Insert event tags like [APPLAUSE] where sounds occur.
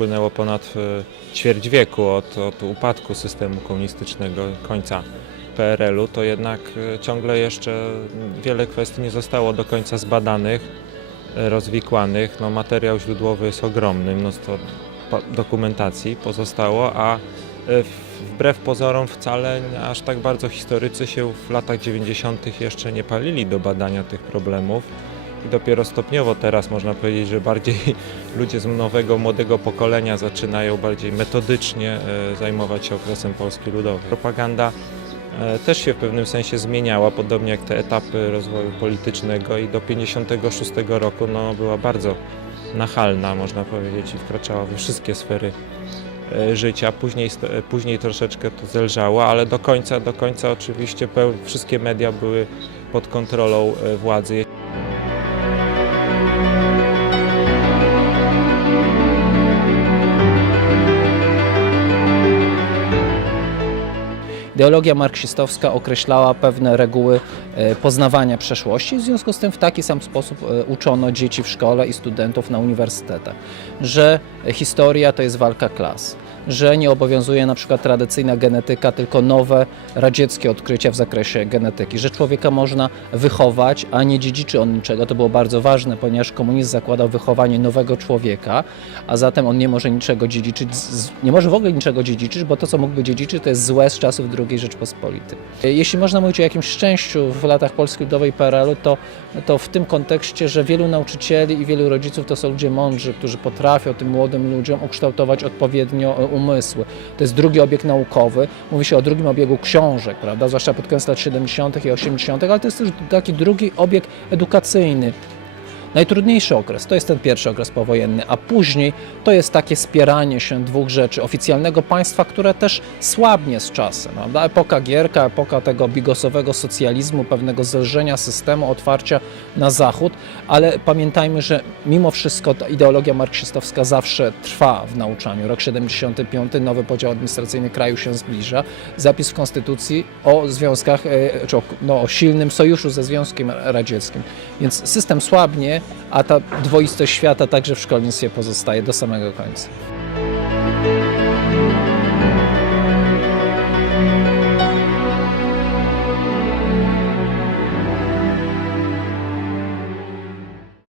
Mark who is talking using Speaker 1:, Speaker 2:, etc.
Speaker 1: upłynęło ponad e, ćwierć wieku od, od upadku systemu komunistycznego, końca PRL-u, to jednak e, ciągle jeszcze wiele kwestii nie zostało do końca zbadanych, e, rozwikłanych. No, materiał źródłowy jest ogromny, mnóstwo dokumentacji pozostało, a wbrew pozorom wcale aż tak bardzo historycy się w latach 90. jeszcze nie palili do badania tych problemów. I dopiero stopniowo teraz można powiedzieć, że bardziej [LAUGHS] ludzie z nowego, młodego pokolenia zaczynają bardziej metodycznie e, zajmować się okresem Polski Ludowej. Propaganda e, też się w pewnym sensie zmieniała, podobnie jak te etapy rozwoju politycznego i do 56 roku no, była bardzo nachalna, można powiedzieć, i wkraczała we wszystkie sfery e, życia. Później, później troszeczkę to zelżało, ale do końca, do końca oczywiście wszystkie media były pod kontrolą władzy.
Speaker 2: Ideologia marksistowska określała pewne reguły e, poznawania przeszłości, w związku z tym w taki sam sposób e, uczono dzieci w szkole i studentów na uniwersytetach, że historia to jest walka klas, że nie obowiązuje na przykład tradycyjna genetyka, tylko nowe radzieckie odkrycia w zakresie genetyki, że człowieka można wychować, a nie dziedziczy on niczego. To było bardzo ważne, ponieważ komunizm zakładał wychowanie nowego człowieka, a zatem on nie może niczego dziedziczyć, nie może w ogóle niczego dziedziczyć, bo to, co mógłby dziedziczyć, to jest złe z czasów II Rzeczpospolitej. Jeśli można mówić o jakimś szczęściu w latach Polski Ludowej PRL-u, to, to w tym kontekście, że wielu nauczycieli i wielu rodziców to są ludzie mądrzy, którzy potrafią tym młodym ludziom ukształtować odpowiednio e, umysły. To jest drugi obieg naukowy. Mówi się o drugim obiegu książek, prawda? zwłaszcza pod koniec lat 70. i 80., ale to jest też taki drugi obieg edukacyjny. Najtrudniejszy okres to jest ten pierwszy okres powojenny, a później to jest takie spieranie się dwóch rzeczy. Oficjalnego państwa, które też słabnie z czasem. Prawda? Epoka Gierka, epoka tego bigosowego socjalizmu, pewnego zelżenia systemu, otwarcia na zachód, ale pamiętajmy, że mimo wszystko ta ideologia marksistowska zawsze trwa w nauczaniu. Rok 75, nowy podział administracyjny kraju się zbliża. Zapis w Konstytucji o związkach, e, czy o, no, o silnym sojuszu ze Związkiem Radzieckim. Więc system słabnie, a ta dwoistość świata także w szkolnictwie pozostaje do samego końca.